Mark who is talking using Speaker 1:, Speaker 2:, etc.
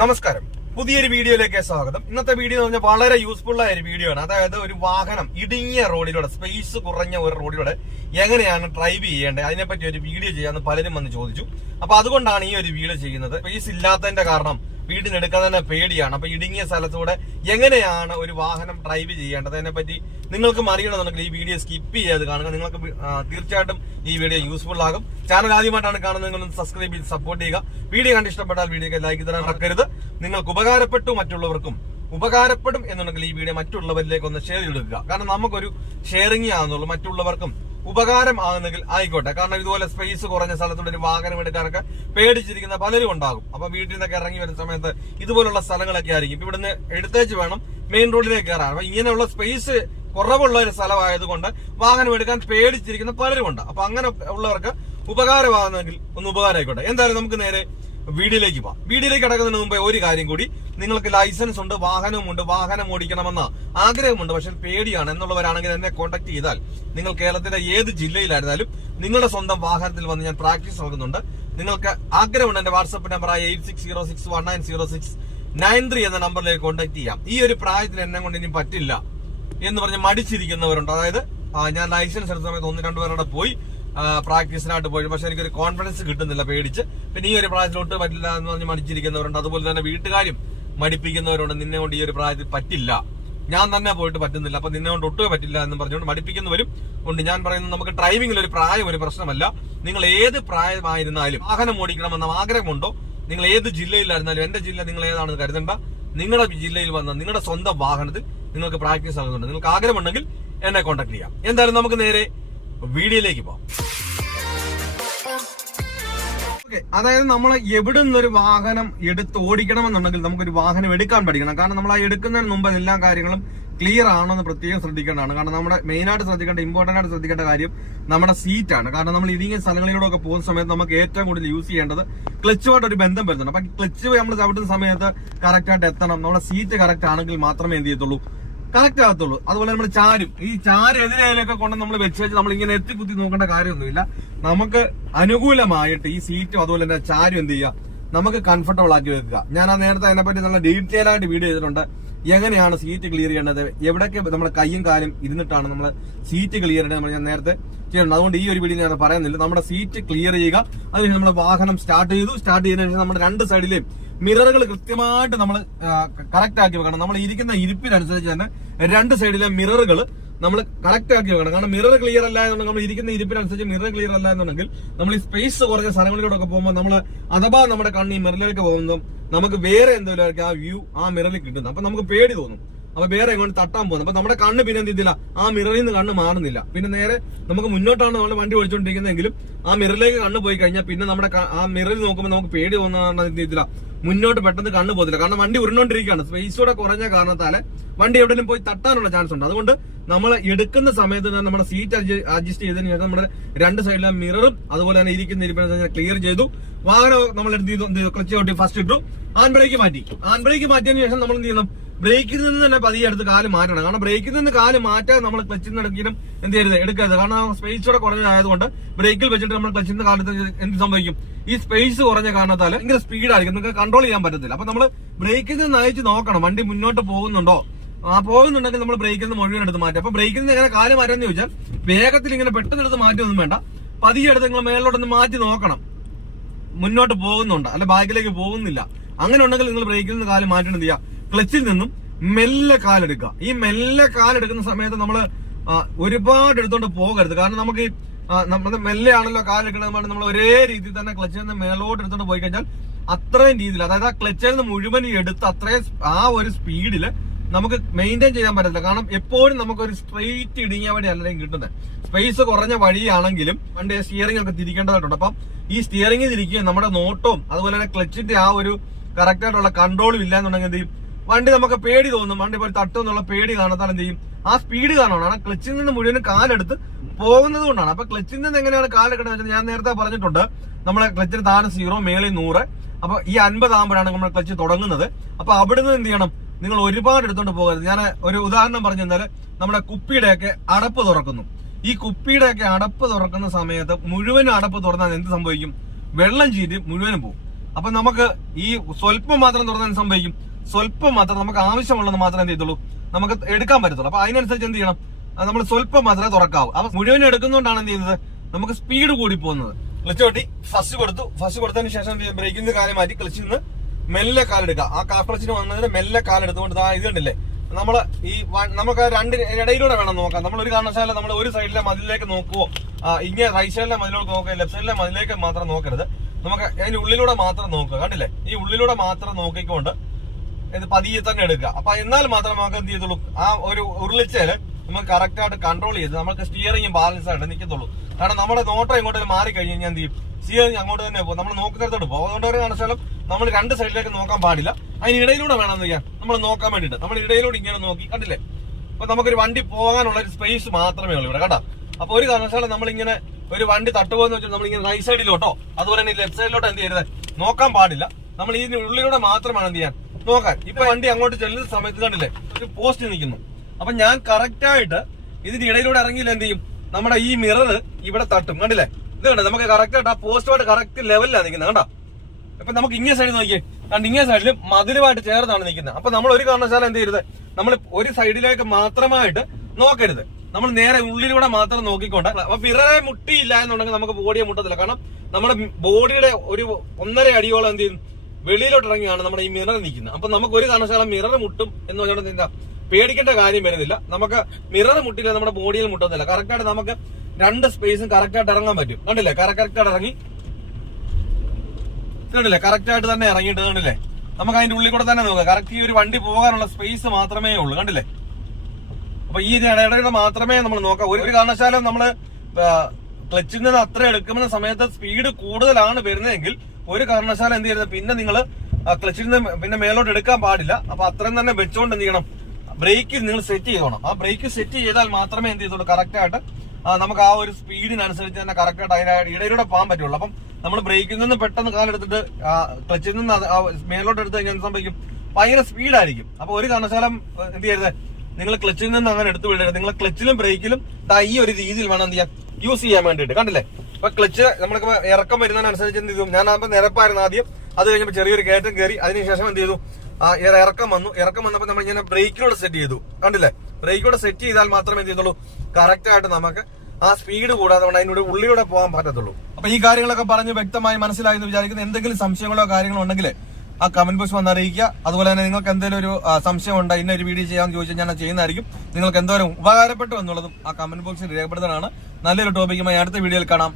Speaker 1: നമസ്കാരം. പുതിയൊരു വീഡിയോയിലേക്ക് സ്വാഗതം. ഇന്നത്തെ വീഡിയോ എന്ന് പറഞ്ഞാൽ വളരെ യൂസ്ഫുൾ ആയ ഒരു വീഡിയോ ആണ്. അതായത് ഒരു വാഹനം ഇടുങ്ങിയ റോഡിലൂടെ സ്പേസ് കുറഞ്ഞ ഒരു റോഡിലൂടെ എങ്ങനെയാണ് ഡ്രൈവ് ചെയ്യേണ്ടത്? അതിനെപ്പറ്റി ഒരു വീഡിയോ ചെയ്യാമെന്ന് പലരും വന്ന് ചോദിച്ചു. അപ്പൊ അതുകൊണ്ടാണ് ഈ ഒരു വീഡിയോ ചെയ്യുന്നത്. സ്പേസ് ഇല്ലാത്തതിന്റെ കാരണം വീടിനെടുക്കാൻ തന്നെ പേടിയാണ്. അപ്പൊ ഇടുങ്ങിയ സ്ഥലത്തൂടെ എങ്ങനെയാണ് ഒരു വാഹനം ഡ്രൈവ് ചെയ്യേണ്ടത്? അതിനെപ്പറ്റി നിങ്ങൾക്കും അറിയണമെന്നുണ്ടെങ്കിൽ ഈ വീഡിയോ സ്കിപ്പ് ചെയ്യാതെ കാണുക. നിങ്ങൾക്ക് തീർച്ചയായിട്ടും ഈ വീഡിയോ യൂസ്ഫുൾ ആകും. ചാനൽ ആദ്യമായിട്ടാണ് കാണുന്നത്. നിങ്ങൾ സബ്സ്ക്രൈബ് ചെയ്ത് സപ്പോർട്ട് ചെയ്യുക. വീഡിയോ കണ്ട് ഇഷ്ടപ്പെട്ടാൽ ലൈക്ക് തരാൻ മറക്കരുത്. നിങ്ങൾക്ക് ഉപകാരപ്പെട്ടു മറ്റുള്ളവർക്കും ഉപകാരപ്പെടും എന്നുണ്ടെങ്കിൽ ഈ വീഡിയോ മറ്റുള്ളവരിലേക്ക് ഒന്ന് ഷെയർ ചെയ്തെടുക്കുക കാരണം നമുക്കൊരു ഷെയറിംഗ് ആണെന്നുള്ളൂ. മറ്റുള്ളവർക്കും ഉപകാരം ആകുന്നെങ്കിൽ ആയിക്കോട്ടെ. കാരണം ഇതുപോലെ സ്പേസ് കുറഞ്ഞ സ്ഥലത്തുള്ള ഒരു വാഹനം എടുക്കാനൊക്കെ പേടിച്ചിരിക്കുന്ന പലരും ഉണ്ടാകും. അപ്പൊ വീട്ടിൽ നിന്നൊക്കെ ഇറങ്ങി വരുന്ന സമയത്ത് ഇതുപോലുള്ള സ്ഥലങ്ങളൊക്കെ ആയിരിക്കും. ഇവിടുന്ന് എടുത്തേച്ച് വേണം മെയിൻ റോഡിലേക്ക് കയറാൻ. അപ്പൊ ഇങ്ങനെയുള്ള സ്പേസ് കുറവുള്ള ഒരു സ്ഥലമായതുകൊണ്ട് വാഹനം എടുക്കാൻ പേടിച്ചിരിക്കുന്ന പലരും ഉണ്ട്. അപ്പൊ അങ്ങനെ ഉള്ളവർക്ക് ഉപകാരമാകുന്നെങ്കിൽ ഒന്ന് ഉപകാരമായിക്കോട്ടെ. എന്തായാലും നമുക്ക് നേരെ വീഡിയോയിലേക്ക് പോവാം. വീഡിയോയിലേക്ക് കിടക്കുന്നതിന് മുമ്പേ ഒരു കാര്യം കൂടി. നിങ്ങൾക്ക് ലൈസൻസ് ഉണ്ട് വാഹനവുമുണ്ട് വാഹനം ഓടിക്കണമെന്ന ആഗ്രഹമുണ്ട്. പക്ഷെ പേടിയാണ്. എന്നുള്ളവരാണെങ്കിൽ എന്നെ കോൺടാക്ട് ചെയ്താൽ നിങ്ങൾ കേരളത്തിലെ ഏത് ജില്ലയിലായിരുന്നാലും നിങ്ങളുടെ സ്വന്തം വാഹനത്തിൽ വന്ന് ഞാൻ പ്രാക്ടീസ് നൽകുന്നുണ്ട് നിങ്ങൾക്ക് ആഗ്രഹമുണ്ട് എന്റെ വാട്സ്ആപ്പ് നമ്പറായ eight six zero six one nine zero six nine three എന്ന നമ്പറിലേക്ക് കോൺടാക്ട് ചെയ്യാം. ഈ ഒരു പ്രായത്തിൽ എന്നെ കൊണ്ട് ഇനി പറ്റില്ല എന്ന് പറഞ്ഞ് മടിച്ചിരിക്കുന്നവരുണ്ട്. അതായത് ഞാൻ ലൈസൻസ് എടുത്ത സമയത്ത് ഒന്ന് രണ്ടുപേരുടെ പോയി. പ്രാക്ടീസിനായിട്ട് പോയി പക്ഷെ എനിക്കൊരു കോൺഫിഡൻസ് കിട്ടുന്നില്ല പേടിച്ച്. പിന്നെ ഈ ഒരു പ്രായത്തിലോട്ട് പറ്റില്ല എന്ന് പറഞ്ഞ് മടിച്ചിരിക്കുന്നവരുണ്ട്. അതുപോലെ തന്നെ വീട്ടുകാരും മടിപ്പിക്കുന്നവരുണ്ട്. നിന്നെ കൊണ്ട് ഈ ഒരു പ്രായത്തിൽ പറ്റില്ല. ഞാൻ തന്നെ പോയിട്ട് പറ്റുന്നില്ല. അപ്പൊ നിന്നെ കൊണ്ട് ഒട്ടുമേ പറ്റില്ല എന്ന് പറഞ്ഞുകൊണ്ട് മടിപ്പിക്കുന്നവരും ഉണ്ട്. ഞാൻ പറയുന്നത് നമുക്ക് ഡ്രൈവിംഗിൽ ഒരു പ്രായം ഒരു പ്രശ്നമല്ല. നിങ്ങൾ ഏത് പ്രായമായിരുന്നാലും വാഹനം ഓടിക്കണമെന്ന ആഗ്രഹമുണ്ടോ? നിങ്ങൾ ഏത് ജില്ലയിലായിരുന്നാലും എന്റെ ജില്ല നിങ്ങൾ ഏതാണെന്ന് കരുതണ്ട. നിങ്ങളുടെ ജില്ലയിൽ വന്ന നിങ്ങളുടെ സ്വന്തം വാഹനത്തിൽ നിങ്ങൾക്ക് പ്രാക്ടീസ് ആകുന്നുണ്ട്. നിങ്ങൾക്ക് ആഗ്രഹമുണ്ടെങ്കിൽ എന്നെ കോൺടാക്ട് ചെയ്യാം. എന്തായാലും നമുക്ക് നേരെ വീഡിയോയിലേക്ക് ഓക്കെ അതായത് നമ്മൾ എവിടെ നിന്നൊരു വാഹനം എടുത്ത് ഓടിക്കണമെന്നുണ്ടെങ്കിൽ നമുക്കൊരു വാഹനം എടുക്കാൻ പഠിക്കണം. കാരണം നമ്മൾ ആ എടുക്കുന്നതിന് മുമ്പ് എല്ലാ കാര്യങ്ങളും ക്ലിയർ ആണോ എന്ന് പ്രത്യേകം ശ്രദ്ധിക്കേണ്ടതാണ്. കാരണം നമ്മുടെ മെയിൻ ആയിട്ട് ശ്രദ്ധിക്കേണ്ട ഇമ്പോർട്ടന്റ് ആയിട്ട് ശ്രദ്ധിക്കേണ്ട കാര്യം നമ്മുടെ സീറ്റാണ് കാരണം നമ്മൾ ഇടുങ്ങിയ സ്ഥലങ്ങളിലൂടെ ഒക്കെ പോകുന്ന സമയത്ത് നമുക്ക് ഏറ്റവും കൂടുതൽ യൂസ് ചെയ്യേണ്ടത് ക്ലച്ചുമായിട്ട് ഒരു ബന്ധം വരുന്നുണ്ട്. അപ്പൊ ക്ലച്ച് നമ്മൾ ചവിട്ടുന്ന സമയത്ത് കറക്റ്റ് ആയിട്ട് എത്തണം. നമ്മുടെ സീറ്റ് കറക്റ്റ് ആണെങ്കിൽ മാത്രമേ എന്ത് ചെയ്യത്തുള്ളൂ? കറക്റ്റ് ആകത്തുള്ളൂ. അതുപോലെ നമ്മൾ ചാരും. ഈ ചാര് എതിരെയൊക്കെ കൊണ്ട് നമ്മൾ വെച്ച് വെച്ച് നമ്മൾ ഇങ്ങനെ എത്തി കുത്തി നോക്കേണ്ട കാര്യമൊന്നുമില്ല. നമുക്ക് അനുകൂലമായിട്ട് ഈ സീറ്റും അതുപോലെ തന്നെ ചാരും എന്ത് ചെയ്യുക? നമുക്ക് കംഫർട്ടബിൾ ആക്കി വെക്കുക. ഞാൻ ആ നേരത്തെ അതിനെപ്പറ്റി നല്ല ഡീറ്റെയിൽ ആയിട്ട് വീഡിയോ ചെയ്തിട്ടുണ്ട്. എങ്ങനെയാണ് സീറ്റ് ക്ലിയർ ചെയ്യേണ്ടത്? എവിടെയൊക്കെ നമ്മുടെ കൈയും കാലും ഇരുന്നിട്ടാണ് നമ്മൾ സീറ്റ് ക്ലിയർ ചെയ്യേണ്ടത് നമ്മൾ ഞാൻ നേരത്തെ ചെയ്യണം അതുകൊണ്ട് ഈ ഒരു വീഡിയോ ഞാൻ പറയുന്നില്ല. നമ്മുടെ സീറ്റ് ക്ലിയർ ചെയ്യുക. അതിനുശേഷം നമ്മുടെ വാഹനം സ്റ്റാർട്ട് ചെയ്തു. സ്റ്റാർട്ട് ചെയ്തതിനു ശേഷം നമ്മുടെ രണ്ട് സൈഡിലെയും മിററുകൾ കൃത്യമായിട്ട് നമ്മൾ കറക്റ്റ് ആക്കി വെക്കണം. നമ്മൾ ഇരിക്കുന്ന ഇരിപ്പിനനുസരിച്ച് തന്നെ രണ്ട് സൈഡിലെ മിററുകൾ നമ്മൾ കറക്റ്റ് ആക്കി വെക്കണം. കാരണം മിറർ ക്ലിയർ അല്ല എന്നുണ്ടെങ്കിൽ നമ്മൾ ഇരിക്കുന്ന ഇരിപ്പിനനുസരിച്ച് മിറർ ക്ലിയർ അല്ല എന്നുണ്ടെങ്കിൽ നമ്മൾ ഈ സ്പേസ് കുറഞ്ഞ സ്ഥലങ്ങളിലൂടെ ഒക്കെ പോകുമ്പോൾ നമ്മൾ അഥവാ നമ്മുടെ കണ്ണ് ഈ മിററിലേക്ക് പോകുമ്പോൾ നമുക്ക് വേറെ എന്തെങ്കിലും ആ വ്യൂ ആ മിററിൽ കിട്ടുന്നത്. അപ്പൊ നമുക്ക് പേടി തോന്നും. അപ്പൊ വേറെ എങ്ങോട്ട് തട്ടാൻ പോകുന്നത് അപ്പൊ നമ്മുടെ കണ്ണ് പിന്നെ എന്ത് ചെയ്തില്ല? ആ മിററിൽ നിന്ന് കണ്ണ് മാറുന്നില്ല. പിന്നെ നേരെ നമുക്ക് മുന്നോട്ടാണ് നമ്മൾ വണ്ടി ഓടിച്ചുകൊണ്ടിരിക്കുന്നതെങ്കിലും ആ മിററിലേക്ക് കണ്ണ് പോയി കഴിഞ്ഞാൽ പിന്നെ നമ്മുടെ ആ മിററിൽ നോക്കുമ്പോൾ നമുക്ക് പേടി തോന്നുന്ന എന്ത് ചെയ്തില്ല? മുന്നോട്ട് പെട്ടെന്ന് കണ്ണ് പോകത്തില്ല. കാരണം വണ്ടി ഉരുണ്ടോണ്ടിരിക്കുകയാണ്. സ്പേസോടെ കുറഞ്ഞ കാരണത്താൽ വണ്ടി എവിടെയും പോയി തട്ടാനുള്ള ചാൻസ് ഉണ്ട്. അതുകൊണ്ട് നമ്മൾ എടുക്കുന്ന സമയത്ത് തന്നെ നമ്മുടെ സീറ്റ് അഡ്ജസ്റ്റ് ചെയ്തതിന് ശേഷം നമ്മുടെ രണ്ട് സൈഡിലെ മിററും അതുപോലെ തന്നെ ഇരിക്കുന്ന ഇരിപ്പിനെ ക്ലിയർ ചെയ്തു. വാഹനം നമ്മൾ എന്ത് ചെയ്തു? ക്ലച്ച് ഔട്ടി ഫസ്റ്റ് ഇട്ടു. ആൻ ബ്രേക്ക് മാറ്റി. ആൻ ബ്രേക്ക് മാറ്റിയതിന് ശേഷം നമ്മൾ എന്ത് ചെയ്യണം? ബ്രേക്കിൽ നിന്ന് തന്നെ പതിയെ എടുത്ത് കാൽ മാറ്റണം. കാരണം ബ്രേക്കിൽ നിന്ന് കാൽ മാറ്റാതെ നമ്മൾ ക്ലച്ചിൽ നിന്ന് എടുക്കലും എന്ത് ചെയ്യരുത്? എടുക്കരുത്. കാരണം സ്പേസ് കൂടെ കുറഞ്ഞതായതുകൊണ്ട് ബ്രേക്കിൽ വെച്ചിട്ട് നമ്മൾ ക്ലച്ചിൽ നിന്ന് കാലത്ത് എന്ത് സംഭവിക്കും? ഈ സ്പേസ് കുറഞ്ഞ കാരണത്താൽ ഭയങ്കര സ്പീഡായിരിക്കും നിങ്ങൾക്ക് കൺട്രോൾ ചെയ്യാൻ പറ്റത്തില്ല. അപ്പൊ നമ്മൾ ബ്രേക്കിൽ നിന്ന് അയച്ച് നോക്കണം. വണ്ടി മുന്നോട്ട് പോകുന്നുണ്ടോ? ആ പോകുന്നുണ്ടെങ്കിൽ നമ്മൾ ബ്രേക്കിൽ നിന്ന് മുഴുവൻ എടുത്ത് മാറ്റും. അപ്പൊ ബ്രേക്കിൽ നിന്ന് എങ്ങനെ കാൽ മാറ്റാന്ന് ചോദിച്ചാൽ വേഗത്തിൽ ഇങ്ങനെ പെട്ടെന്ന് എടുത്ത് മാറ്റൊന്നും വേണ്ട. പതിയെ എടുത്ത് നിങ്ങൾ മേലോട്ടൊന്ന് മാറ്റി നോക്കണം. മുന്നോട്ട് പോകുന്നുണ്ട്. അല്ല ബാക്കിലേക്ക് പോകുന്നില്ല. അങ്ങനെ ഉണ്ടെങ്കിൽ നിങ്ങൾ ബ്രേക്കിൽ നിന്ന് കാൽ മാറ്റണം ചെയ്യാം ക്ലച്ചിൽ നിന്നും മെല്ലെ കാലെടുക്കുക ഈ മെല്ലെ കാലെടുക്കുന്ന സമയത്ത് നമ്മൾ ഒരുപാട് എടുത്തോണ്ട് പോകരുത്. കാരണം നമുക്ക് നമ്മൾ മെല്ലെയാണല്ലോ ആണല്ലോ കാലെടുക്കുന്നത് നമ്മൾ ഒരേ രീതിയിൽ തന്നെ ക്ലച്ചിൽ നിന്ന് മേലോട്ട് എടുത്തോണ്ട് പോയി കഴിഞ്ഞാൽ അത്രയും രീതിയിൽ അതായത് ആ ക്ലച്ചിൽ നിന്ന് മുഴുവൻ എടുത്ത് അത്രയും ആ ഒരു സ്പീഡിൽ നമുക്ക് മെയിന്റെയിൻ ചെയ്യാൻ പറ്റത്തില്ല. കാരണം എപ്പോഴും നമുക്ക് ഒരു സ്ട്രെയിറ്റ് ഇടുങ്ങിയ വഴി അല്ലെങ്കിൽ കിട്ടുന്നത് സ്പേസ് കുറഞ്ഞ വഴിയാണെങ്കിലും വണ്ടി സ്റ്റിയറിംഗ് ഒക്കെ തിരിക്കേണ്ടതായിട്ടുണ്ട്. അപ്പം ഈ സ്റ്റിയറിംഗ് തിരിക്കുകയും നമ്മുടെ നോട്ടവും അതുപോലെ തന്നെ ക്ലച്ചിന്റെ ആ ഒരു കറക്റ്റ് ആയിട്ടുള്ള കൺട്രോളും ഇല്ല എന്നുണ്ടെങ്കിൽ എന്ത് ചെയ്യും? വണ്ടി നമുക്ക് പേടി തോന്നും. വണ്ടി പോയി തട്ടും എന്നുള്ള പേടി കാണത്താൽ എന്ത് ചെയ്യും? ആ സ്പീഡ് കാരണമാണ് ക്ലച്ചിൽ നിന്ന് മുഴുവനും കാലെടുത്ത് പോകുന്നത് കൊണ്ടാണ്. അപ്പൊ ക്ലച്ചിൽ നിന്ന് എങ്ങനെയാണ് കാലെടുക്കുന്നത് വെച്ചാൽ ഞാൻ നേരത്തെ പറഞ്ഞിട്ടുണ്ട്. നമ്മളെ ക്ലച്ചിന് താഴെ സീറോ മേളിൽ നൂറ്. അപ്പൊ ഈ അൻപത് ആകുമ്പോഴാണ് നമ്മൾ ക്ലച്ച് തുടങ്ങുന്നത്. അപ്പൊ അവിടുന്ന് എന്ത് ചെയ്യണം? നിങ്ങൾ ഒരുപാട് എടുത്തോണ്ട് പോകരുത്. ഞാൻ ഒരു ഉദാഹരണം പറഞ്ഞു തന്നാൽ നമ്മുടെ കുപ്പിയുടെയൊക്കെ അടപ്പ് തുറക്കുന്നു. ഈ കുപ്പിയുടെയൊക്കെ അടപ്പ് തുറക്കുന്ന സമയത്ത് മുഴുവൻ അടപ്പ് തുറന്നാൽ എന്ത് സംഭവിക്കും? വെള്ളം ചീറ്റി മുഴുവനും പോകും. അപ്പൊ നമുക്ക് ഈ സ്വല്പം മാത്രം തുറന്നാൽ സംഭവിക്കും? സ്വല്പം മാത്രം നമുക്ക് ആവശ്യമുള്ളത് മാത്രമേ എന്ത് ചെയ്തുള്ളൂ നമുക്ക് എടുക്കാൻ പറ്റത്തുള്ളൂ. അപ്പൊ അതിനനുസരിച്ച് എന്ത് ചെയ്യണം? നമ്മൾ സ്വല്പം മാത്രമേ തുറക്കാവൂ. അപ്പൊ മുഴുവൻ എടുക്കുന്നതുകൊണ്ടാണ് എന്ത് ചെയ്യുന്നത്? നമുക്ക് സ്പീഡ് കൂടി പോകുന്നത്. ക്ലച്ച് കൊട്ടി ഫസ്റ്റ് കൊടുത്തു. ഫസ്റ്റ് കൊടുത്തതിന് ശേഷം ബ്രേക്കിന്റെ കാര്യം മാറ്റി ക്ലച്ചിൽ നിന്ന് മെല്ലെ കാലെടുക്കുക. ആ കാഫ് ക്ലച്ചിന് വന്നതിന് മെല്ലെ കാലെടുത്തുകൊണ്ട് ഇത് കണ്ടില്ലേ നമ്മൾ ഈ നമുക്ക് രണ്ട് ഇടയിലൂടെ വേണം നോക്കാം നമ്മൾ ഒരു കാരണവശാലും നമ്മൾ ഒരു സൈഡിലെ മതിലേക്ക് നോക്കുവോ? ഇങ്ങനെ റൈറ്റ് സൈഡിലെ മതിലോട്ട് നോക്കുക ലെഫ്റ്റ് സൈഡിലെ മതിലേക്ക് മാത്രം നോക്കരുത്. നമുക്ക് അതിന്റെ ഉള്ളിലൂടെ മാത്രം നോക്കുക. കണ്ടില്ലേ? ഈ ഉള്ളിലൂടെ മാത്രം നോക്കിക്കൊണ്ട് ഇത് പതിയെ തന്നെ എടുക്കുക. അപ്പൊ എന്നാൽ മാത്രം നമുക്ക് എന്ത് ചെയ്തുള്ളൂ ആ ഒരു ഉരുളിച്ചേൽ നമുക്ക് കറക്റ്റ് ആയിട്ട് കൺട്രോൾ ചെയ്ത് നമുക്ക് സ്റ്റിയറിംഗും ബാലൻസ് ആയിട്ട് നിൽക്കത്തുള്ളൂ കാരണം നമ്മുടെ നോട്ടം ഇങ്ങോട്ട് മാറി കഴിഞ്ഞ് കഴിഞ്ഞാൽ എന്ത് ചെയ്യും? സ്റ്റിയറിംഗ് അങ്ങോട്ട് തന്നെ പോകും. നമ്മൾ നോക്കുന്നിടത്തോട്ട് പോകും. അതുകൊണ്ട് ഒരു നമ്മൾ രണ്ട് സൈഡിലേക്ക് നോക്കാൻ പാടില്ല. അതിന് ഇടയിലൂടെ വേണം എന്ന് ചെയ്യാൻ നമ്മൾ നോക്കാൻ വേണ്ടിയിട്ട്. നമ്മൾ ഇടയിലൂടെ ഇങ്ങനെ നോക്കി. കണ്ടില്ലേ? അപ്പൊ നമുക്കൊരു വണ്ടി പോകാനുള്ള ഒരു സ്പേസ് മാത്രമേ ഉള്ളൂ ഇവിടെ കേട്ടോ? അപ്പൊ ഒരു കാരണവശാലും നമ്മളിങ്ങനെ ഒരു വണ്ടി തട്ടുപോകുന്ന വെച്ചാൽ നമ്മളിങ്ങനെ റൈറ്റ് സൈഡിലോട്ടോ അതുപോലെ തന്നെ ലെഫ്റ്റ് സൈഡിലോട്ടോ എന്ത് ചെയ്യരുത്? നോക്കാൻ പാടില്ല. നമ്മൾ ഈ ഉള്ളിലൂടെ മാത്രമാണ് എന്ത് ചെയ്യാൻ? നോക്കാൻ. ഇപ്പൊ വണ്ടി അങ്ങോട്ട് ചെല്ലുന്ന സമയത്ത് കണ്ടില്ലേ? ഒരു പോസ്റ്റ് നിൽക്കുന്നു. അപ്പൊ ഞാൻ കറക്റ്റ് ആയിട്ട് ഇതിന്റെ ഇടയിലൂടെ ഇറങ്ങിയില്ല എന്ത് ചെയ്യും? നമ്മുടെ ഈ മിറർ ഇവിടെ തട്ടും. കണ്ടില്ലേ? ഇത് കണ്ടേ? നമുക്ക് കറക്റ്റ് ആയിട്ട് ആ പോസ്റ്റുമായിട്ട് കറക്റ്റ് ലെവലിലാണ് നിൽക്കുന്നത് കണ്ടോ? ഇപ്പൊ നമുക്ക് ഇങ്ങനെ സൈഡിൽ നോക്കിയേ. കണ്ട് ഇങ്ങനെ സൈഡിൽ മതിലുമായിട്ട് ചേർന്നാണ് നിൽക്കുന്നത് അപ്പൊ നമ്മൾ ഒരു കാരണവശാലും എന്ത് ചെയ്യരുത്? നമ്മൾ ഒരു സൈഡിലേക്ക് മാത്രമായിട്ട് നോക്കരുത്. നമ്മൾ നേരെ ഉള്ളിലൂടെ മാത്രം നോക്കിക്കൊണ്ട്. അപ്പൊ വിറരെ മുട്ടിയില്ല എന്നുണ്ടെങ്കിൽ നമുക്ക് ബോഡിയെ മുട്ടത്തില്ല. കാരണം നമ്മുടെ ബോഡിയുടെ ഒരു ഒന്നര അടിയോളം എന്ത് ചെയ്യും? വെളിയിലോട്ട് ഇറങ്ങിയാണ് നമ്മുടെ ഈ മിറർ നിൽക്കുന്നത് അപ്പൊ നമുക്ക് ഒരു കാരണവശാലും മിറർ മുട്ടും എന്ന് പറഞ്ഞുകൊണ്ട് എന്താ? പേടിക്കേണ്ട കാര്യം വരുന്നില്ല. നമുക്ക് മിറർ മുട്ടില്ല നമ്മുടെ ബോഡിയിൽ മുട്ടുന്നില്ല. കറക്റ്റായിട്ട് നമുക്ക് രണ്ട് സ്പേസും കറക്റ്റായിട്ട് ഇറങ്ങാൻ പറ്റും. കണ്ടില്ലേ? കറക്റ്റായിട്ട് ഇറങ്ങി. കണ്ടില്ലേ? കറക്റ്റായിട്ട് തന്നെ ഇറങ്ങിയിട്ട് കണ്ടില്ലേ? നമുക്ക് അതിന്റെ ഉള്ളിൽ കൂടെ തന്നെ നോക്കാം. കറക്റ്റ് ഈ ഒരു വണ്ടി പോകാനുള്ള സ്പേസ് മാത്രമേ ഉള്ളൂ. കണ്ടില്ലേ? അപ്പൊ ഈ ഇടയിലൂടെ മാത്രമേ നമ്മൾ നോക്കാം. ഒരു കാരണവശാലും നമ്മൾ ക്ലച്ചിൽ നിന്ന് അത്ര എടുക്കുന്ന സമയത്ത് സ്പീഡ് കൂടുതലാണ് വരുന്നതെങ്കിൽ ഒരു കാരണവശാലും എന്ത് ചെയ്യരുത്. പിന്നെ നിങ്ങൾ ക്ലച്ചിൽ നിന്ന് പിന്നെ മേലോട്ട് എടുക്കാൻ പാടില്ല. അപ്പൊ അത്രയും തന്നെ വെച്ചോണ്ട് എന്ത് ചെയ്യണം? ബ്രേക്ക് നിങ്ങൾ സെറ്റ് ചെയ്തോണം. ആ ബ്രേക്ക് സെറ്റ് ചെയ്താൽ മാത്രമേ എന്ത് ചെയ്തോളൂ കറക്റ്റ് ആയിട്ട് നമുക്ക് ആ ഒരു സ്പീഡിനനുസരിച്ച് തന്നെ കറക്റ്റ് ആയിട്ട് അതിന് ഇടയിലൂടെ പോകാൻ പറ്റുള്ളൂ. അപ്പം നമ്മൾ ബ്രേക്കിൽ നിന്ന് പെട്ടെന്ന് കാലെടുത്തിട്ട് ക്ലച്ചിൽ നിന്ന് മേലോട്ട് എടുത്ത് കഴിഞ്ഞാൽ സംഭവിക്കും? ഭയങ്കര സ്പീഡായിരിക്കും അപ്പൊ ഒരു കാരണശാലം എന്ത് ചെയ്യരുത്? നിങ്ങൾ ക്ലച്ചിൽ നിന്ന് അങ്ങനെ എടുത്തു വിടരുത്. നിങ്ങൾ ക്ലച്ചിലും ബ്രേക്കിലും ഈ ഒരു രീതിയിൽ വേണം എന്ത് ചെയ്യാൻ യൂസ് ചെയ്യാൻ വേണ്ടിയിട്ട്. കണ്ടില്ലേ? അപ്പൊ ക്ലച്ച് നമ്മൾക്ക് ഇറക്കം വരുന്നതിനനുസരിച്ച് എന്ത് ചെയ്തു? ഞാൻ ആകുമ്പോൾ നിരപ്പായിരുന്നു ആദ്യം. അത് കഴിഞ്ഞപ്പോൾ ചെറിയൊരു കയറ്റം കയറി അതിനുശേഷം എന്ത് ചെയ്തു? ആ ഇറക്കം വന്നു. ഇറക്കം വന്നപ്പോൾ നമ്മൾ ഇങ്ങനെ ബ്രേക്കിലൂടെ സെറ്റ് ചെയ്തു. കണ്ടില്ലേ? ബ്രേക്കിലൂടെ സെറ്റ് ചെയ്താൽ മാത്രമേ എന്ത് ചെയ്തുള്ളൂ കറക്റ്റ് ആയിട്ട് നമുക്ക് ആ സ്പീഡ് കൂടാതെ കൊണ്ട് അതിനൂടെ ഉള്ളിലൂടെ പോകാൻ പറ്റത്തുള്ളൂ. അപ്പൊ ഈ കാര്യങ്ങളൊക്കെ പറഞ്ഞ് വ്യക്തമായി മനസ്സിലായി എന്ന് വിചാരിക്കുന്ന. എന്തെങ്കിലും സംശയങ്ങളോ കാര്യങ്ങളോ ഉണ്ടെങ്കിൽ ആ കമന്റ് ബോക്സ് വന്ന് അറിയിക്കുക. അതുപോലെ തന്നെ നിങ്ങൾക്ക് എന്തെങ്കിലും ഒരു സംശയം ഉണ്ടോ? ഇന്ന ഒരു വീഡിയോ ചെയ്യാമെന്ന് ചോദിച്ചാൽ ഞാൻ ചെയ്യുന്നതായിരിക്കും. നിങ്ങൾക്ക് എന്തോരം ഉപകാരപ്പെട്ടു എന്നുള്ളതും ആ കമന്റ് ബോക്സിൽ രേഖപ്പെടുത്താനാണ്. നല്ലൊരു ടോപ്പിക്കുമായി അടുത്ത വീഡിയോയിൽ കാണാം.